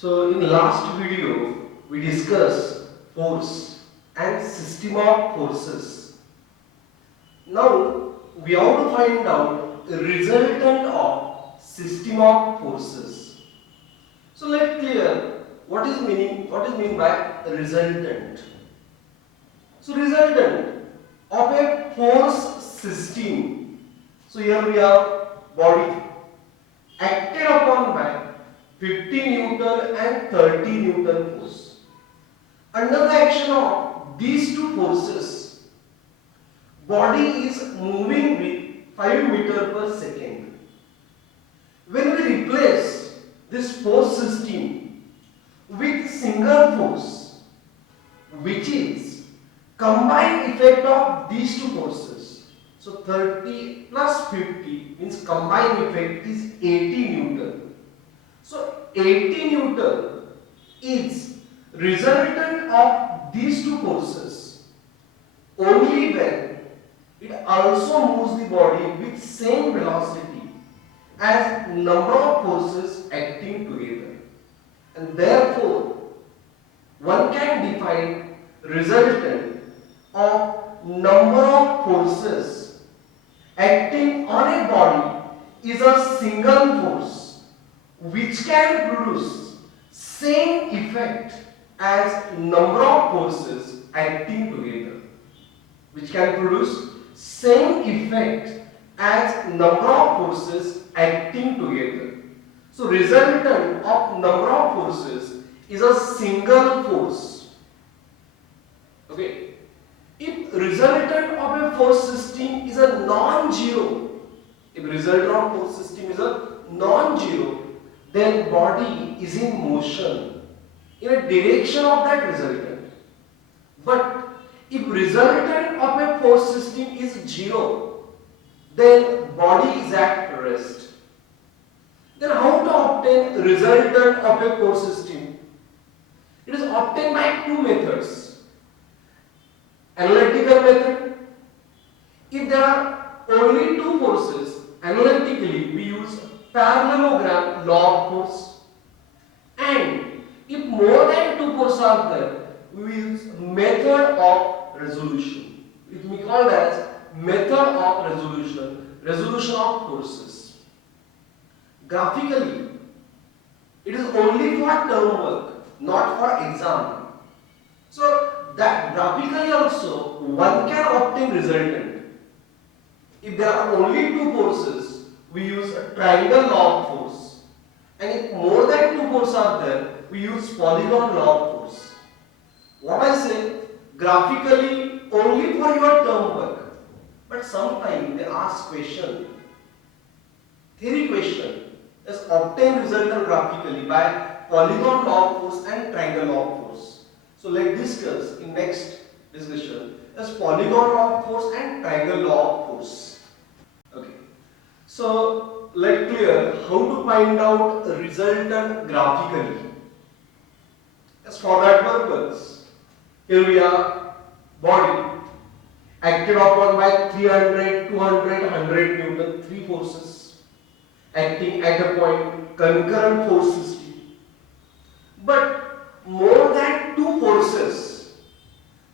So in last video we discussed force and system of forces. Now we have to find out the resultant of system of forces. So let's clear what is mean by resultant. So resultant of a force system. So here we have body acted upon by 50 Newton and 30 Newton force. Under the action of these two forces, body is moving with 5 meter per second. When we replace this force system with single force, which is combined effect of these two forces, so 30 plus 50 means combined effect is 80 Newton. So 80 Newton is resultant of these two forces only when it also moves the body with same velocity as number of forces acting together. And therefore, one can define resultant of number of forces acting on a body is a single force which can produce same effect as number of forces acting together. Which can produce same effect as number of forces acting together. So resultant of number of forces is a single force. Okay. If resultant of a force system is a non-zero, if resultant of force system is a non-zero, then body is in motion in a direction of that resultant. But if resultant of a force system is zero, then body is at rest. Then how to obtain resultant of a force system? It is obtained by two methods. Analytical method. If there are only two forces, analytically we use parallelogram law of force. And if more than two forces are there, we will use method of resolution. It will be called as method of resolution of forces. Graphically, it is only for term work, not for exam. So that graphically also one can obtain resultant. If there are only two forces, we use a triangle law of force. And if more than two forces are there, we use polygon law of force. What I say, graphically only for your term work. But sometimes they ask question, theory question, is obtain resultant graphically by polygon law of force and triangle law of force. So let's discuss in next discussion as polygon law of force and triangle law of force. Okay. So let's clear how to find out resultant graphically. As for that purpose, here we are body acted upon by 300, 200, 100 Newton, three forces acting at a point, concurrent force system. But more than two forces,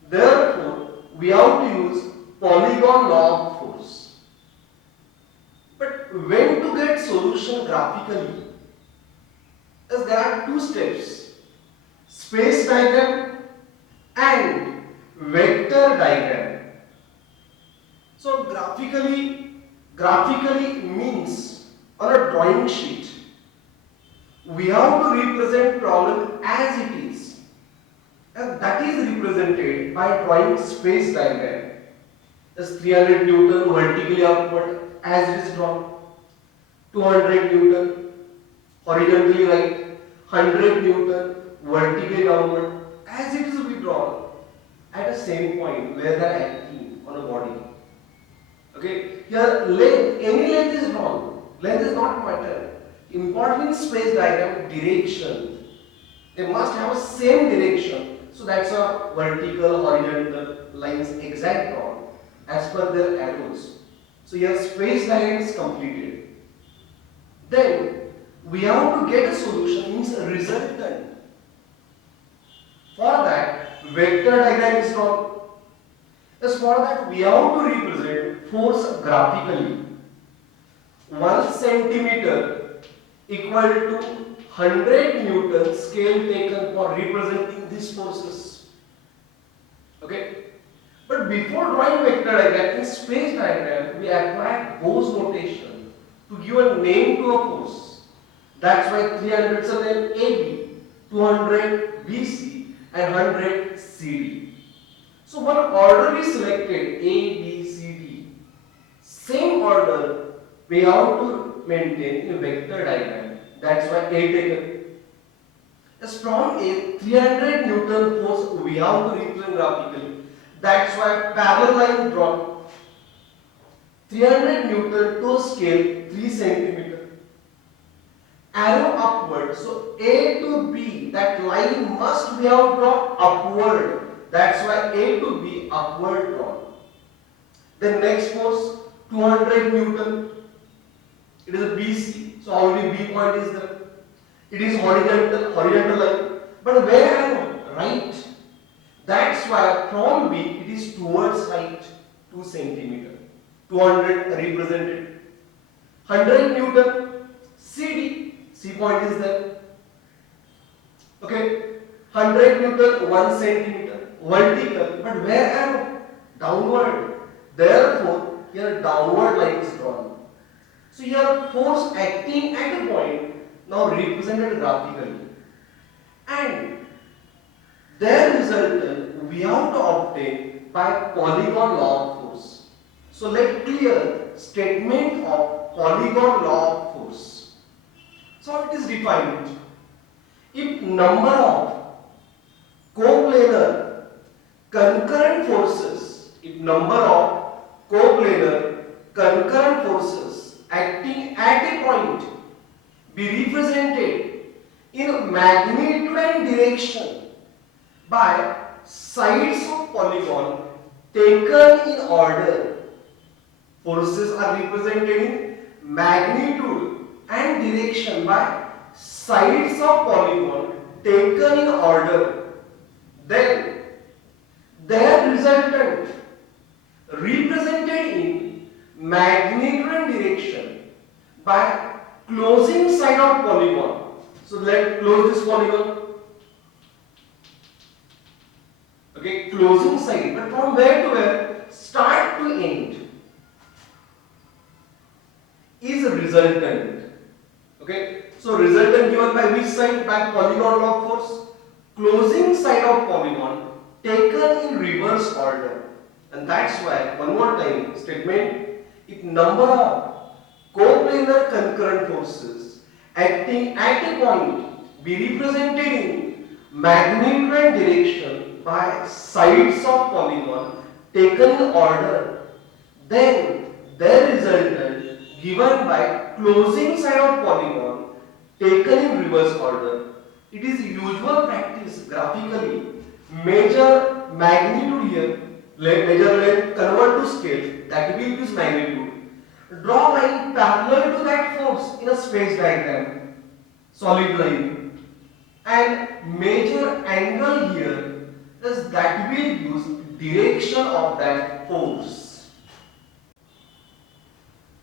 therefore we have to use polygon law of force. But when to get solution graphically? As there are two steps, space diagram and vector diagram. So graphically means on a drawing sheet, we have to represent problem as it is, and that is represented by drawing space diagram. As 300 Newton vertically upward as it is drawn, 200 Newton horizontally right, 100 Newton vertically downward as it is withdrawn at the same point where they are acting on a body. Okay, here length, any length is wrong. Length is not matter. Important in space diagram, direction. They must have a same direction. So that's a vertical, horizontal lines exact drawn as per their arrows. So here space diagram is completed. Then we have to get a solution, means a resultant. For that, vector diagram is drawn. As for that, we have to represent force graphically. 1 centimeter equal to 100 Newton scale taken for representing these forces. Okay. But before drawing vector diagram, in space diagram, we apply Gauss notation to give a name to a force. That's why 300 is a name AB, 200 BC, and 100 CD. So one order is selected, A, B, C, D. Same order we have to maintain in vector diagram. That's why A taken. As from a 300 Newton force we have to represent graphically. That's why parallel line drawn. 300 Newton to scale 3 centimeter. Arrow upward. So A to B, that line must be drawn upward. That's why A to B upward drawn. Then next force 200 Newton. It is a BC. So only B point is there. It is horizontal line. But where arrow? Right. That's why from B it is towards right 2 centimeter. 200 represented. 100 Newton. CD. C point is there. Okay. 100 Newton 1 centimeter. Vertical. But where arrow? Downward. Therefore, here downward line is drawn. So here force acting at a point now represented graphically. And their resultant we have to obtain by polygon law of force. So let clear statement of polygon law of force. So it is defined. If number of coplanar concurrent forces, acting at a point be represented in magnitude and direction by sides of polygon taken in order. Forces are represented in magnitude and direction by sides of polygon taken in order. Then their resultant represented in magnitude and direction by closing side of polygon. So let's close this polygon. Okay, closing side. But from where to where? Start to end is a resultant. Okay, so resultant given by which side? By polygon law of force. Closing side of polygon taken in reverse order. And that's why, one more time, statement, if number of coplanar concurrent forces acting at a point be represented in magnitude and direction by sides of polygon taken in order, then their resultant given by closing side of polygon taken in reverse order. It is usual practice graphically measure magnitude here, measure length, convert to scale, that will use magnitude. Draw line parallel to that force in a space diagram, solid line, and measure angle here, thus that will use direction of that force.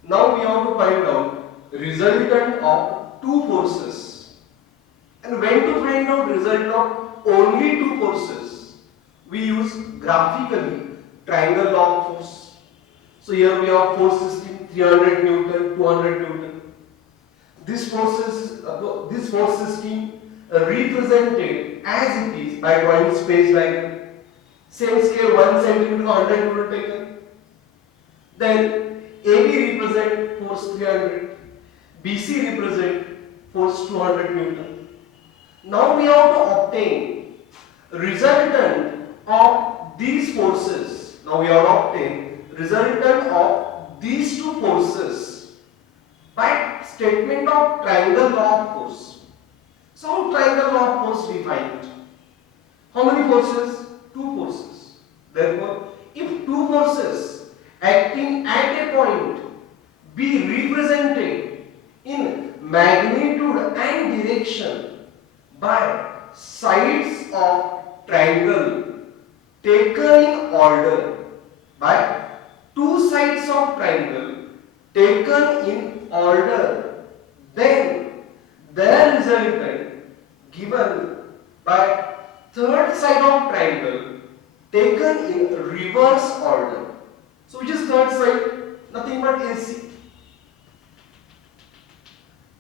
Now we have to find out resultant of two forces. And when to find out result of only two forces, we use graphically triangle law of force. So here we have force system 300 Newton, 200 Newton. This force system represented as it is by drawing space diagram. Same scale 1 centimeter 100 Newton taken. Then AB represent force 300, BC represent force 200 Newton. Now we have to obtain resultant of these forces. Now we have to obtain resultant of these two forces by statement of triangle law of force. So how triangle law of force defined? How many forces? Two forces. Therefore, if two forces acting at a point be represented in magnitude direction by sides of triangle taken in order, by two sides of triangle taken in order, then their resultant given by third side of triangle taken in reverse order. So which is third side? Nothing but AC.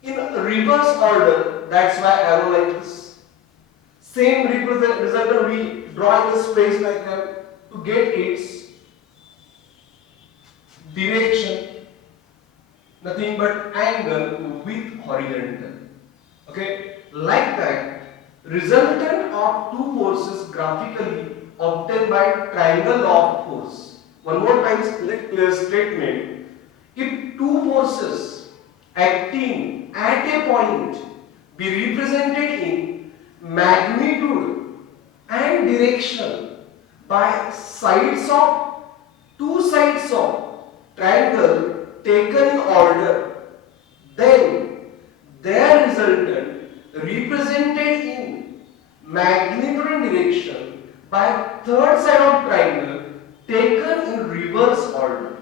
In reverse order, that's why arrow like this. Same resultant we draw in the space like that to get its direction. Nothing but angle with horizontal. Okay, like that, resultant of two forces graphically obtained by triangle law of force. One more time, let clear statement. If two forces acting at a point be represented in magnitude and direction by sides of two sides of triangle taken in order, then their resultant represented in magnitude and direction by third side of triangle taken in reverse order.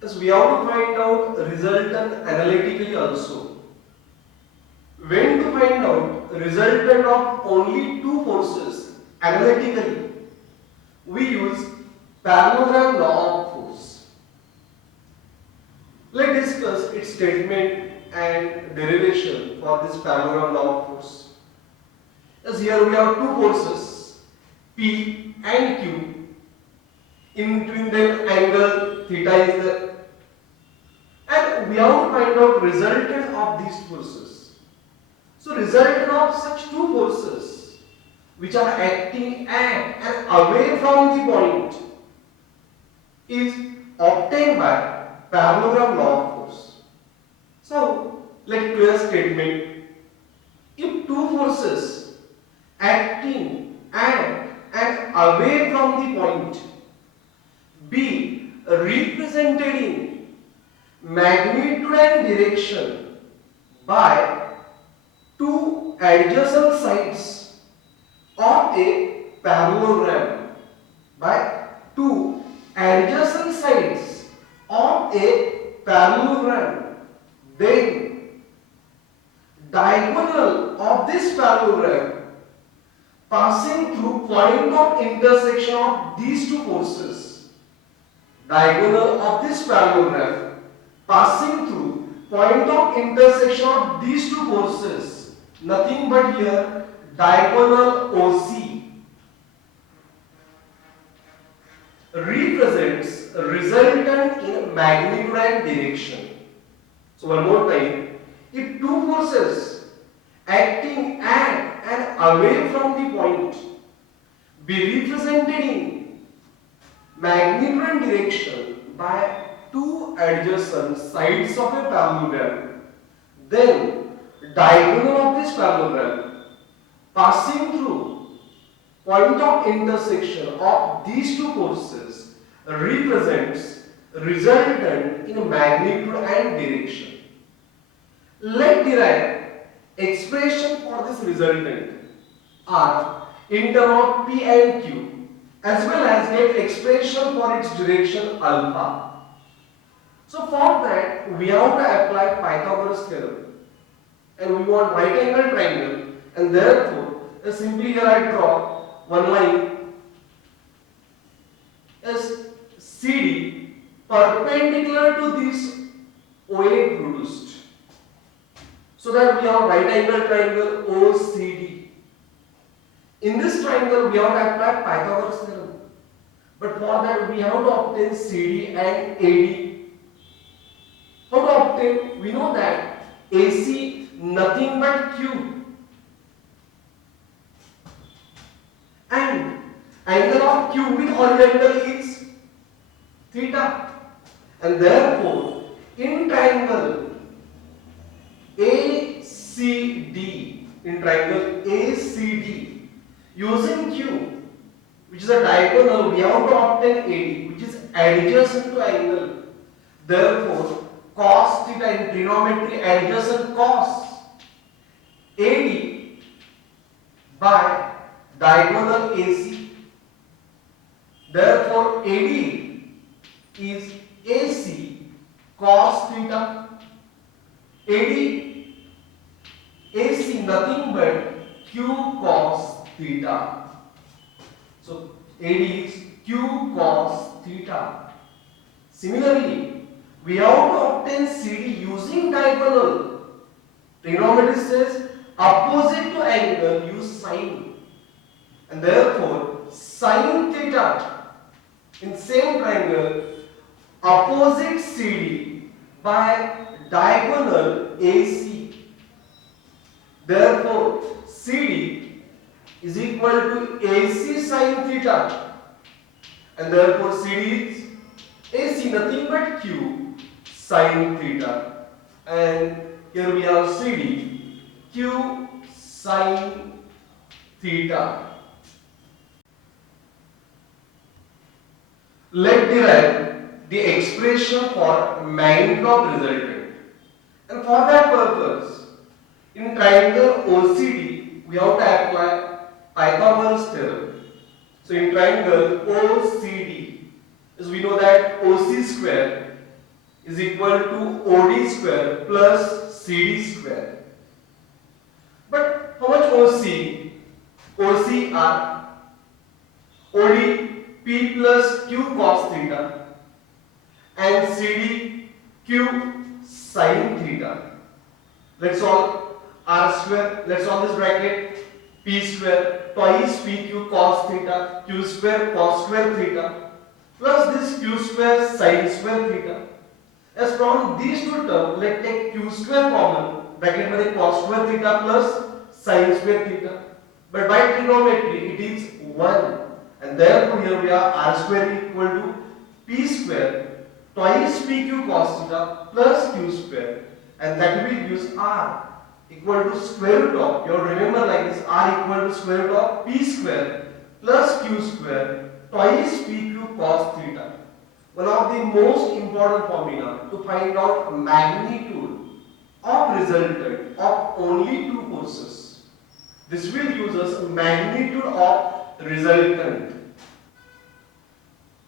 Thus we have to find out resultant analytically also. When to find out resultant of only two forces analytically, we use parallelogram law of force. Let's discuss its statement and derivation for this parallelogram law of force. As here we have two forces P and Q. In between them angle theta is there. And we have to find out resultant of these forces. So resultant of such two forces which are acting at and away from the point is obtained by parallelogram law of force. So let's clear statement. If two forces acting at and away from the point be represented in magnitude and direction by two adjacent sides of a parallelogram, by two adjacent sides of a parallelogram, then diagonal of this parallelogram passing through point of intersection of these two forces, diagonal of this parallelogram passing through point of intersection of these two forces, nothing but here diagonal OC, represents resultant in magnitude and direction. So one more time, if two forces acting at and away from the point be represented in magnitude and direction by two adjacent sides of a parallelogram, then diagonal of this parallelogram passing through point of intersection of these two forces represents resultant in magnitude and direction. Let's derive expression for this resultant R in terms of P and Q, as well as get expression for its direction alpha. So for that we have to apply Pythagoras theorem, and we want right angle triangle, and therefore simply here I draw one line as CD perpendicular to this OA produced, so that we have right angle triangle OCD. In this triangle we have to apply Pythagoras theorem, but for that we have to obtain CD and AD. How to obtain? We know that AC nothing but Q, and angle of Q with horizontal is theta, and therefore in triangle ACD, using Q, which is a diagonal, we have to obtain AD, which is adjacent to angle. Therefore cos theta in trigonometry adjacent cos. AD by diagonal AC. Therefore, AD is AC cos theta. AD AC nothing but Q cos theta. So AD is Q cos theta. Similarly, we have to obtain CD using diagonal. Trigonometry says opposite to angle use sine, and therefore sine theta in same triangle opposite CD by diagonal AC. Therefore CD is equal to AC sine theta, and therefore CD is AC nothing but Q sine theta, and here we have CD Q sine theta. Let's derive the expression for magnitude of resultant, and for that purpose in triangle OCD we have to apply Pythagoras theorem. So in triangle OCD, as we know that OC square is equal to OD square plus CD square. But how much OC? OC are OD P plus Q cos theta and CD Q sin theta. Let's solve R square. Let's solve this bracket. P square twice PQ cos theta, Q square cos square theta, plus this Q square sin square theta. As from these two terms, let's take Q square common, bracket में cos square theta plus sin square theta. But by trigonometry it is 1, and therefore here we have R square equal to P square twice PQ cos theta plus Q square, and that will use R equal to square root of, you have to remember like this, R equal to square root of P square plus Q square twice PQ cos theta. One of the most important formula to find out magnitude of resultant of only two forces. This will use us magnitude of resultant.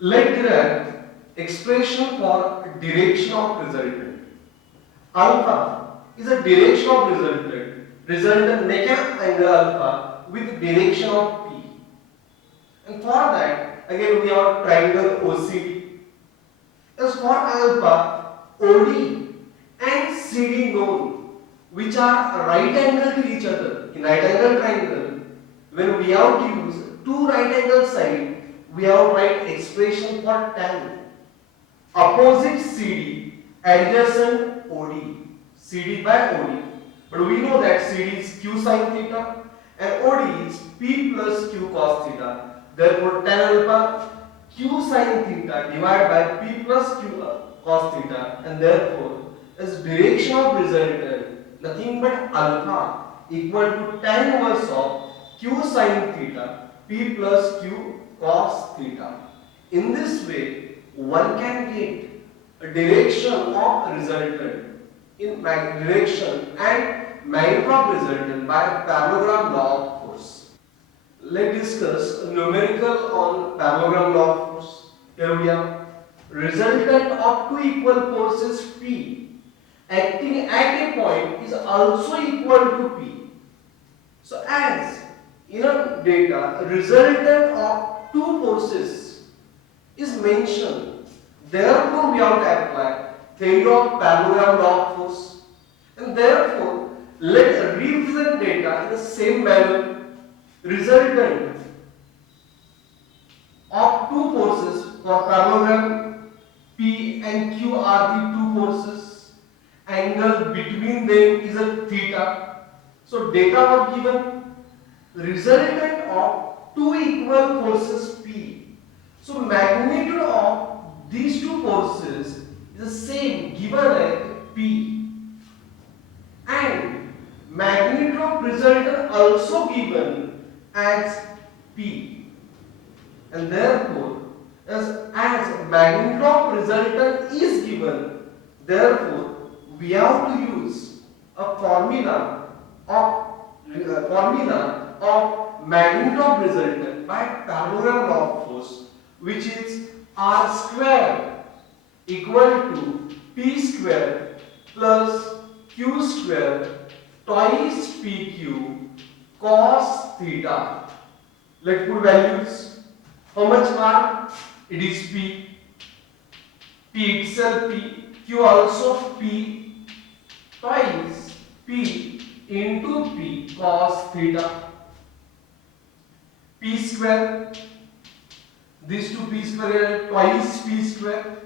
Let's derive expression for direction of resultant. Alpha is a direction of resultant. Resultant make an angle alpha with direction of P. And for that, again we have triangle OCD. As for alpha, OD and CD known, which are right angle to each other. In right angle triangle, when we have to use two right angle sides, we have to write expression for tan. Opposite CD, adjacent OD. CD by OD. But we know that CD is Q sin theta and OD is P plus Q cos theta. Therefore, tan alpha Q sin theta divided by P plus Q cos theta, and therefore, as direction of resultant nothing but alpha equal to tan inverse of Q sin theta P plus Q cos theta. In this way, one can get a direction of resultant in direction and magnitude of resultant by parallelogram law of force. Let's discuss a numerical on parallelogram law of force. Here we have resultant of two equal forces P acting at a point is also equal to P. So as in a data resultant of two forces is mentioned, therefore we have to apply theory of parallelogram law of force, and therefore let's represent data in the same manner. Resultant of two forces for parallelogram P and Q are the two forces. Angle between them is a theta. So data were given. Resultant of two equal forces P. So magnitude of these two forces is the same given as P, and magnitude of resultant also given as P, and therefore as magnitude of resultant is given, Therefore, we have to use a formula of magnitude of resultant by parallelogram law of force, which is R square equal to P square plus Q square twice PQ cos theta. Let's put values. How much R? It is P. P itself P. Q also P. Twice P into P cos theta. P square. These two P square twice P square.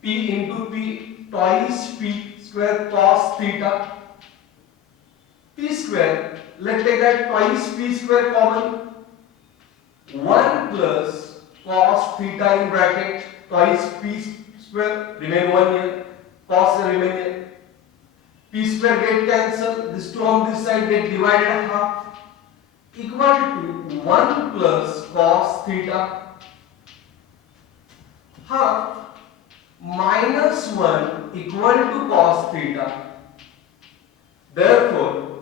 P into P twice P square cos theta. P square, let's take that twice P square common. 1 plus cos theta in bracket twice P square remain 1 here. Cos remain here. P square get cancelled. This 2 on this side get divided half. Equal to 1 plus cos theta half minus 1 equal to cos theta. Therefore,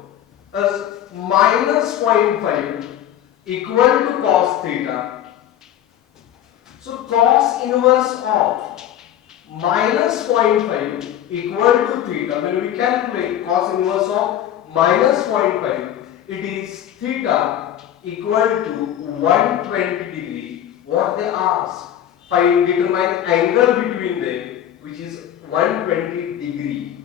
as minus 0.5 equal to cos theta. So cos inverse of minus 0.5 equal to theta. When we calculate cos inverse of minus 0.5, it is theta equal to 120 degree. What they ask? Find determine angle between them, which is 120 degree.